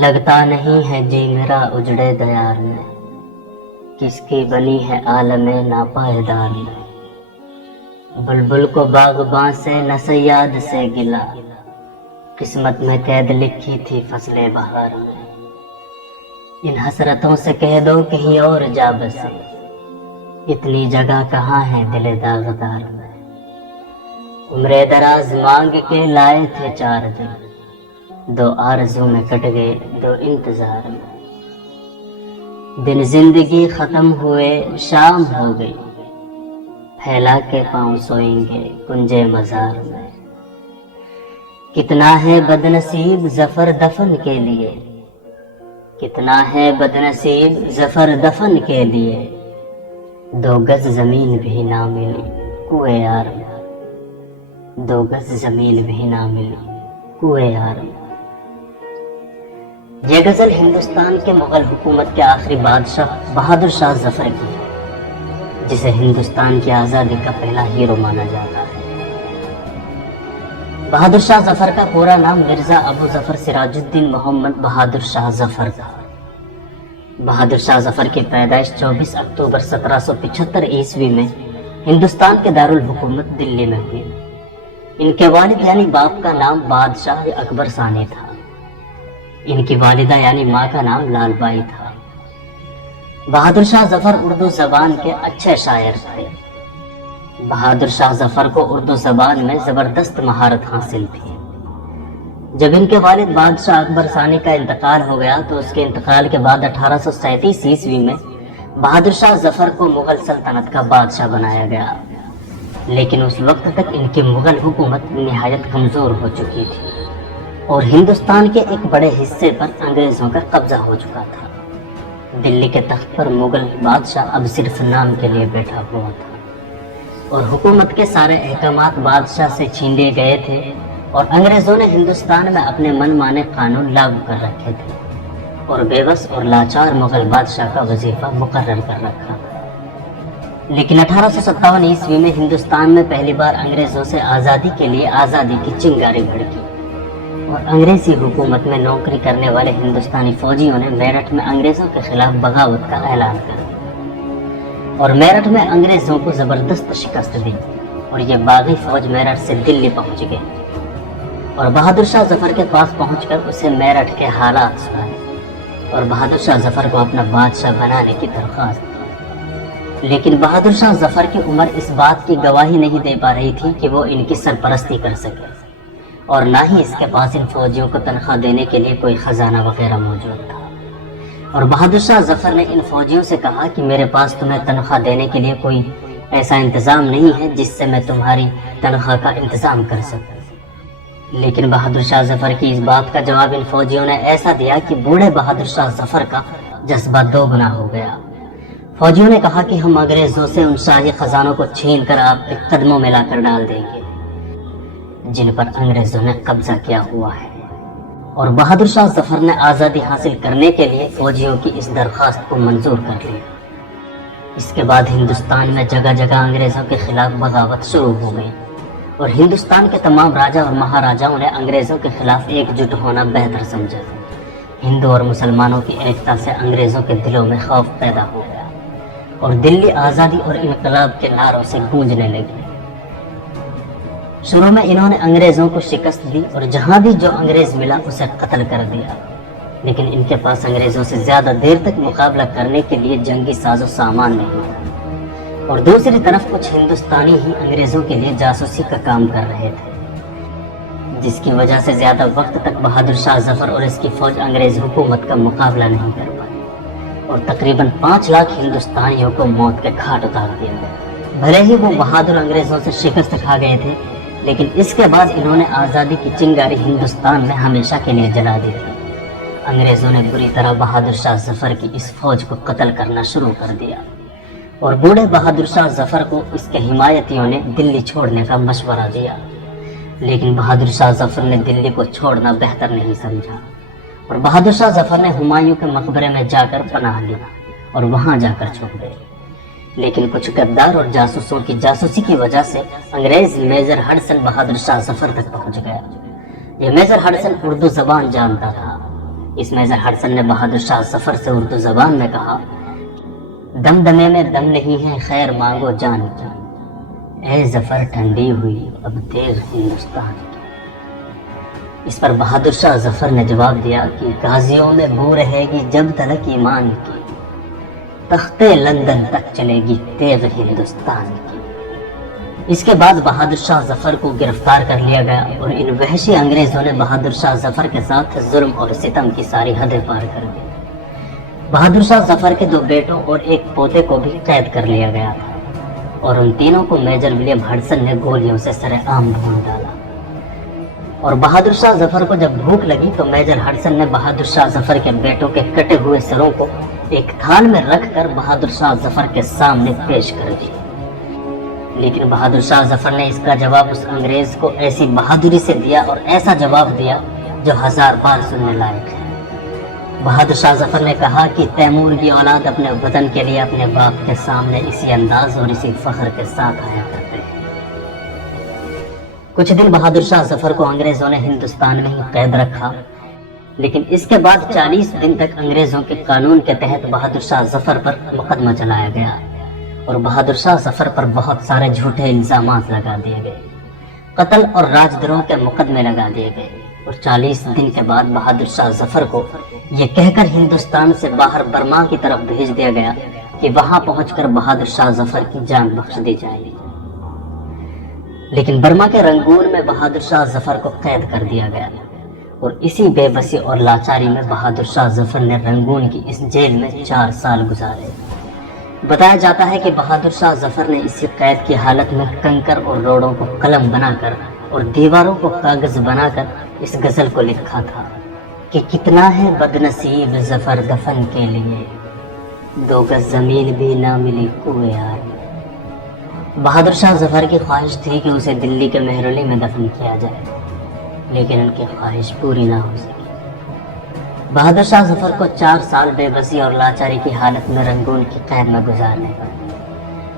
لگتا نہیں ہے جی میرا اجڑے دیار میں، کس کی بنی ہے عالم ناپائیدار میں۔ بلبل کو باغباں سے نہ صیاد سے گلا، قسمت میں قید لکھی تھی فصل بہار میں۔ ان حسرتوں سے کہہ دو کہیں اور جا بسے، اتنی جگہ کہاں ہے دل داغدار میں۔ عمر دراز مانگ کے لائے تھے 4 دن، 2 آرزو میں کٹ گئے 2 انتظار میں۔ دن زندگی ختم ہوئے شام ہو گئی، پھیلا کے پاؤں سوئیں گے کنجے مزار میں۔ کتنا ہے بد نصیب ظفر دفن کے لیے، کتنا ہے بد نصیب ظفر دفن کے لیے، 2 گز زمین بھی نہ ملی کوئے یار میں، 2 گز زمین بھی نہ ملی کوئے یار میں۔ یہ غزل ہندوستان کے مغل حکومت کے آخری بادشاہ بہادر شاہ ظفر کی ہے، جسے ہندوستان کی آزادی کا پہلا ہیرو مانا جاتا ہے۔ بہادر شاہ ظفر کا پورا نام مرزا ابو ظفر سراج الدین محمد بہادر شاہ ظفر تھا۔ بہادر شاہ ظفر کی پیدائش 24 اکتوبر 1775 عیسوی میں ہندوستان کے دارالحکومت دلی میں ہوئی۔ ان کے والد یعنی باپ کا نام بادشاہ اکبر ثانی تھا۔ ان کی والدہ یعنی ماں کا نام لال بائی تھا۔ بہادر شاہ ظفر اردو زبان کے اچھے شاعر تھے۔ بہادر شاہ ظفر کو اردو زبان میں زبردست مہارت حاصل تھی۔ جب ان کے والد بادشاہ اکبر ثانی کا انتقال ہو گیا تو اس کے انتقال کے بعد 1837 عیسوی میں بہادر شاہ ظفر کو مغل سلطنت کا بادشاہ بنایا گیا، لیکن اس وقت تک ان کی مغل حکومت نہایت کمزور ہو چکی تھی اور ہندوستان کے ایک بڑے حصے پر انگریزوں کا قبضہ ہو چکا تھا۔ دلی کے تخت پر مغل بادشاہ اب صرف نام کے لیے بیٹھا ہوا تھا اور حکومت کے سارے احکامات بادشاہ سے چھین لیے گئے تھے اور انگریزوں نے ہندوستان میں اپنے من مانے قانون لاگو کر رکھے تھے اور بے بس اور لاچار مغل بادشاہ کا وظیفہ مقرر کر رکھا تھا۔ لیکن 1857 عیسوی میں ہندوستان میں پہلی بار انگریزوں سے آزادی کے لیے آزادی کی چنگاری بھڑکی اور انگریزی حکومت میں نوکری کرنے والے ہندوستانی فوجیوں نے میرٹھ میں انگریزوں کے خلاف بغاوت کا اعلان کر دیا اور میرٹھ میں انگریزوں کو زبردست شکست دی اور یہ باغی فوج میرٹھ سے دلی پہنچ گئی اور بہادر شاہ ظفر کے پاس پہنچ کر اسے میرٹھ کے حالات سنائے اور بہادر شاہ ظفر کو اپنا بادشاہ بنانے کی درخواست دی۔ لیکن بہادر شاہ ظفر کی عمر اس بات کی گواہی نہیں دے پا رہی تھی کہ وہ ان کی سرپرستی کر سکے اور نہ ہی اس کے پاس ان فوجیوں کو تنخواہ دینے کے لیے کوئی خزانہ وغیرہ موجود تھا۔ اور بہادر شاہ ظفر نے ان فوجیوں سے کہا کہ میرے پاس تمہیں تنخواہ دینے کے لیے کوئی ایسا انتظام نہیں ہے جس سے میں تمہاری تنخواہ کا انتظام کر سکوں۔ لیکن بہادر شاہ ظفر کی اس بات کا جواب ان فوجیوں نے ایسا دیا کہ بوڑھے بہادر شاہ ظفر کا جذبہ 2 گنا ہو گیا۔ فوجیوں نے کہا کہ ہم انگریزوں سے ان شاہی خزانوں کو چھین کر آپ کے قدموں میں لا کر ڈال دیں گے جن پر انگریزوں نے قبضہ کیا ہوا ہے۔ اور بہادر شاہ ظفر نے آزادی حاصل کرنے کے لیے فوجیوں کی اس درخواست کو منظور کر لیا۔ اس کے بعد ہندوستان میں جگہ جگہ انگریزوں کے خلاف بغاوت شروع ہو گئی اور ہندوستان کے تمام راجا اور مہاراجاؤں نے انگریزوں کے خلاف ایک جٹ ہونا بہتر سمجھا۔ ہندو اور مسلمانوں کی ایکتا سے انگریزوں کے دلوں میں خوف پیدا ہو گیا اور دلی آزادی اور انقلاب کے نعروں سے گونجنے لگی۔ شروع میں انہوں نے انگریزوں کو شکست دی اور جہاں بھی جو انگریز ملا اسے قتل کر دیا، لیکن ان کے پاس انگریزوں سے زیادہ دیر تک مقابلہ کرنے کے لیے جنگی ساز و سامان نہیں تھا اور دوسری طرف کچھ ہندوستانی ہی انگریزوں کے لیے جاسوسی کا کام کر رہے تھے، جس کی وجہ سے زیادہ وقت تک بہادر شاہ ظفر اور اس کی فوج انگریز حکومت کا مقابلہ نہیں کر پائی اور تقریباً 5 لاکھ ہندوستانیوں کو موت کے گھاٹ اتار دیا گیا۔ بھلے ہی وہ بہادر انگریزوں سے شکست کھا گئے تھے، لیکن اس کے بعد انہوں نے آزادی کی چنگاری ہندوستان میں ہمیشہ کے لیے جلا دی تھی۔ انگریزوں نے بری طرح بہادر شاہ ظفر کی اس فوج کو قتل کرنا شروع کر دیا اور بوڑھے بہادر شاہ ظفر کو اس کے حمایتیوں نے دلی چھوڑنے کا مشورہ دیا، لیکن بہادر شاہ ظفر نے دلی کو چھوڑنا بہتر نہیں سمجھا اور بہادر شاہ ظفر نے ہمایوں کے مقبرے میں جا کر پناہ لی اور وہاں جا کر چھپ گئے۔ لیکن کچھ غدار اور جاسوسوں کی جاسوسی کی وجہ سے انگریز میجر ہڈسن بہادر شاہ ظفر تک پہنچ گیا۔ یہ میجر ہڈسن اردو زبان جانتا تھا، اس میجر ہڈسن نے بہادر شاہ ظفر سے اردو زبان میں کہا، دمدمے میں دم نہیں ہے خیر مانگو جان کی، اے ظفر ٹھنڈی ہوئی اب دیغ ہندوستان کی۔ اس پر بہادر شاہ ظفر نے جواب دیا کہ غازیوں میں بو رہے گی جب تلک ایمان کی، تختے لندن تک چلے گی تیغ ہندوستان کی۔ اس کے بعد بہادر شاہ ظفر کو گرفتار کر لیا گیا اور ان وحشی انگریزوں نے بہادر شاہ ظفر کے ساتھ ظلم اور ستم کی ساری حدیں پار کر دی۔ بہادر شاہ ظفر کے 2 بیٹوں اور 1 پوتے کو بھی قید کر لیا گیا تھا اور ان تینوں کو میجر ولیم ہڈسن نے گولیوں سے سر عام بھون ڈالا۔ اور بہادر شاہ ظفر کو جب بھوک لگی تو میجر ہڈسن نے بہادر شاہ ظفر کے بیٹوں کے کٹے ہوئے سروں کو ایک تھال میں رکھ کر بہادر شاہ ظفر کے سامنے پیش کر دی، لیکن بہادر شاہ ظفر نے اس کا جواب اس انگریز کو ایسی بہادری سے دیا اور ایسا جواب دیا جو 1000 بار سننے لائق ہے۔ بہادر شاہ ظفر نے کہا کہ تیمور کی اولاد اپنے وطن کے لیے اپنے باپ کے سامنے اسی انداز اور اسی فخر کے ساتھ آیا کرتے ہیں۔ کچھ دن بہادر شاہ ظفر کو انگریزوں نے ہندوستان میں ہی قید رکھا، لیکن اس کے بعد 40 دن تک انگریزوں کے قانون کے تحت بہادر شاہ ظفر پر مقدمہ چلایا گیا اور بہادر شاہ ظفر پر بہت سارے جھوٹے الزامات لگا دیے گئے، قتل اور راج دروہ کے مقدمے لگا دیے گئے اور 40 دن کے بعد بہادر شاہ ظفر کو یہ کہہ کر ہندوستان سے باہر برما کی طرف بھیج دیا گیا کہ وہاں پہنچ کر بہادر شاہ ظفر کی جان بخش دی جائے گی۔ لیکن برما کے رنگون میں بہادر شاہ ظفر کو قید کر دیا گیا اور اسی بے بسی اور لاچاری میں بہادر شاہ ظفر نے رنگون کی اس جیل میں 4 سال گزارے۔ بتایا جاتا ہے کہ بہادر شاہ ظفر نے اسی قید کی حالت میں کنکر اور روڑوں کو قلم بنا کر اور دیواروں کو کاغذ بنا کر اس غزل کو لکھا تھا کہ کتنا ہے بد نصیب ظفر دفن کے لیے، 2 گز زمین بھی نہ ملی کوئے یار۔ بہادر شاہ ظفر کی خواہش تھی کہ اسے دلی کے مہرولی میں دفن کیا جائے، لیکن ان کی خواہش پوری نہ ہو سکی۔ بہادر شاہ ظفر کو 4 سال بے بسی اور لاچاری کی حالت میں رنگون کی قید میں گزارنے پڑے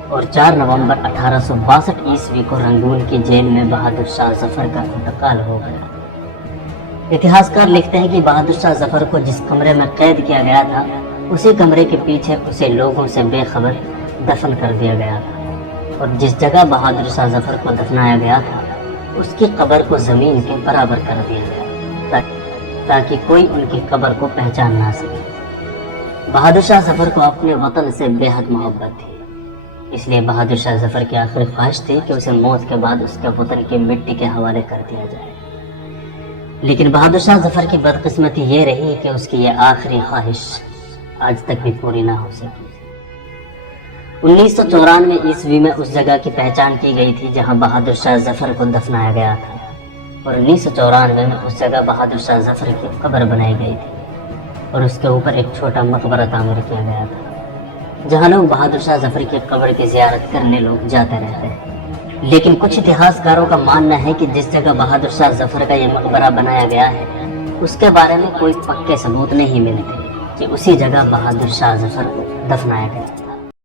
اور 4 نومبر 1862 عیسوی کو رنگون کی جیل میں بہادر شاہ ظفر کا انتقال ہو گیا۔ اتہاسکار لکھتے ہیں کہ بہادر شاہ ظفر کو جس کمرے میں قید کیا گیا تھا اسی کمرے کے پیچھے اسے لوگوں سے بے خبر دفن کر دیا گیا تھا، اور جس جگہ بہادر شاہ ظفر کو دفنایا گیا تھا اس کی قبر کو زمین کے برابر کر دیا گیا تاکہ کوئی ان کی قبر کو پہچان نہ سکے۔ بہادر شاہ ظفر کو اپنے وطن سے بے حد محبت تھی، اس لیے بہادر شاہ ظفر کی آخری خواہش تھی کہ اسے موت کے بعد اس کے وطن کی مٹی کے حوالے کر دیا جائے، لیکن بہادر شاہ ظفر کی بدقسمتی یہ رہی کہ اس کی یہ آخری خواہش آج تک بھی پوری نہ ہو سکی۔ 1994 عیسوی میں اس جگہ کی پہچان کی گئی تھی جہاں بہادر شاہ ظفر کو دفنایا گیا تھا، اور 1994 میں اس جگہ بہادر شاہ ظفر کی قبر بنائی گئی تھی اور اس کے اوپر ایک چھوٹا مقبرہ تعمیر کیا گیا تھا جہاں لوگ بہادر شاہ ظفر کی قبر کی زیارت کرنے لوگ جاتے رہتے ہیں۔ لیکن کچھ اتہاسکاروں کا ماننا ہے کہ جس جگہ بہادر شاہ ظفر کا یہ مقبرہ بنایا گیا ہے اس کے بارے میں کوئی پکے ثبوت نہیں ملتے کہ اسی جگہ بہادر شاہ ظفر کو دفنایا گیا۔